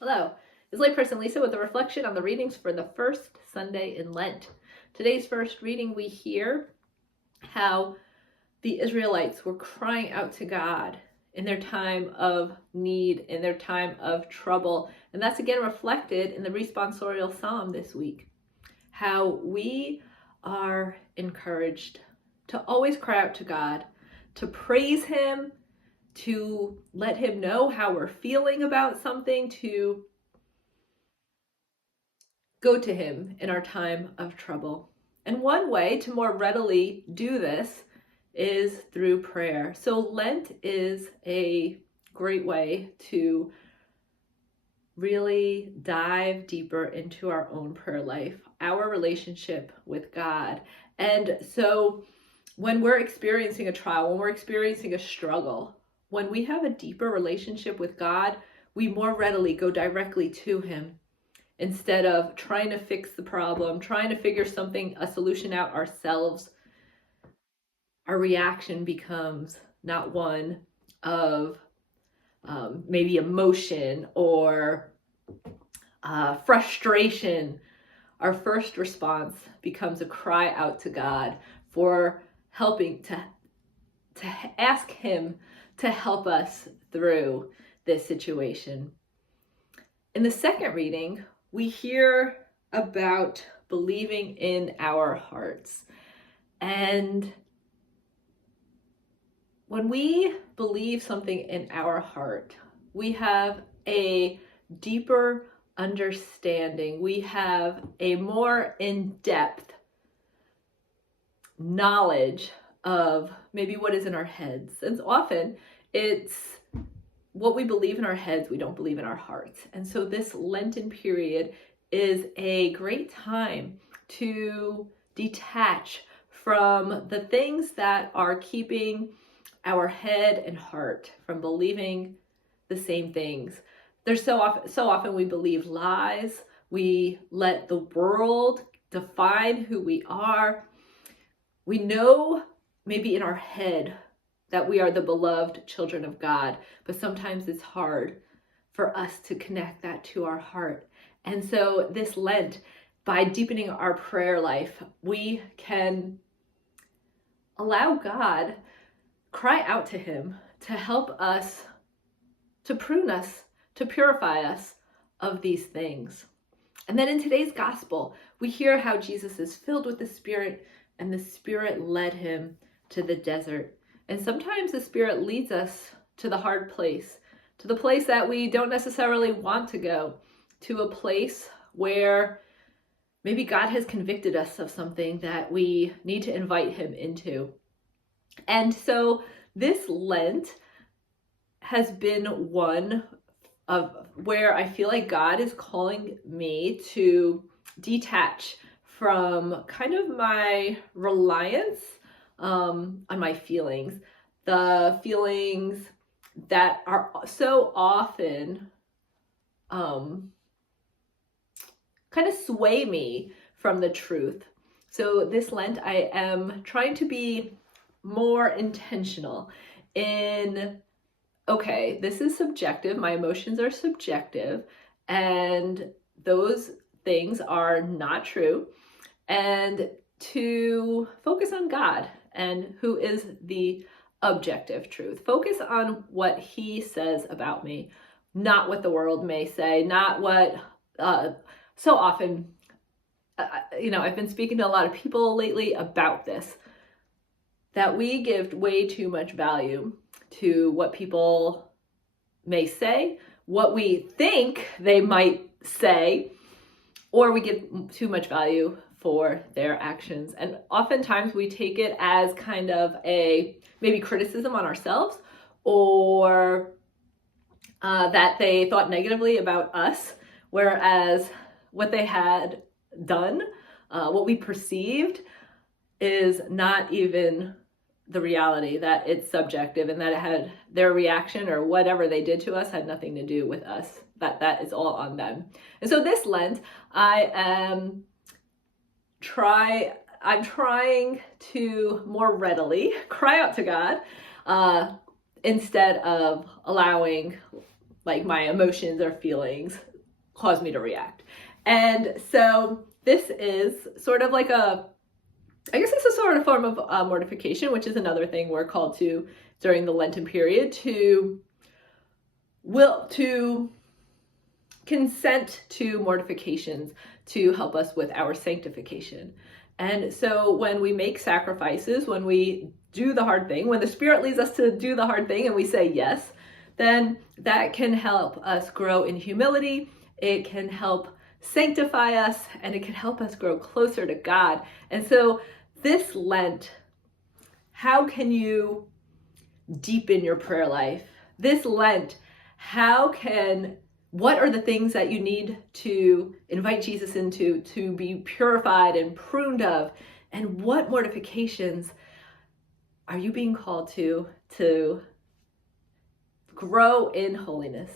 Hello, it's layperson Lisa with a reflection on the readings for the first Sunday in Lent. Today's first reading, we hear how the Israelites were crying out to God in their time of need, in their time of trouble. And that's again reflected in the responsorial psalm this week. How we are encouraged to always cry out to God, to praise Him, to let Him know how we're feeling about something, to go to Him in our time of trouble. And one way to more readily do this is through prayer. So Lent is a great way to really dive deeper into our own prayer life, our relationship with God. And so when we're experiencing a trial, when we're experiencing a struggle, when we have a deeper relationship with God, we more readily go directly to Him instead of trying to fix the problem, trying to figure a solution out ourselves. Our reaction becomes not one of maybe emotion or frustration. Our first response becomes a cry out to God for helping, to ask Him to help us through this situation. In the second reading, we hear about believing in our hearts. And when we believe something in our heart, we have a deeper understanding. We have a more in-depth knowledge of maybe what is in our heads. And often it's what we believe in our heads, we don't believe in our hearts. And so this Lenten period is a great time to detach from the things that are keeping our head and heart from believing the same things. There's so often we believe lies. We let the world define who we are. We know maybe in our head that we are the beloved children of God, but sometimes it's hard for us to connect that to our heart. And so this Lent, by deepening our prayer life, we can allow God, cry out to Him to help us, to prune us, to purify us of these things. And then in today's gospel, we hear how Jesus is filled with the Spirit, and the Spirit led Him to the desert. And sometimes the Spirit leads us to the hard place, to the place that we don't necessarily want to go, to a place where maybe God has convicted us of something that we need to invite Him into. And so this Lent has been one of where I feel like God is calling me to detach from kind of my reliance on my feelings, the feelings that are so often kind of sway me from the truth. So this Lent, I am trying to be more intentional in, okay, this is subjective, my emotions are subjective, and those things are not true, and to focus on God and who is the objective truth. Focus on what He says about me, not what the world may say, not what, so often, I've been speaking to a lot of people lately about this, that we give way too much value to what people may say, what we think they might say, or we give too much value for their actions. And oftentimes we take it as kind of a maybe criticism on ourselves, or that they thought negatively about us, whereas what they had done, what we perceived, is not even the reality, that it's subjective, and that it had their reaction or whatever they did to us had nothing to do with us, that is all on them. And so this Lent, I'm trying to more readily cry out to God instead of allowing like my emotions or feelings cause me to react. And so this is sort of like I guess it's a sort of form of mortification, which is another thing we're called to during the Lenten period, to consent to mortifications to help us with our sanctification. And so when we make sacrifices, when we do the hard thing, when the Spirit leads us to do the hard thing and we say yes, then that can help us grow in humility. It can help sanctify us, and it can help us grow closer to God. And so this Lent, how can you deepen your prayer life? This Lent, what are the things that you need to invite Jesus into to be purified and pruned of? And what mortifications are you being called to grow in holiness?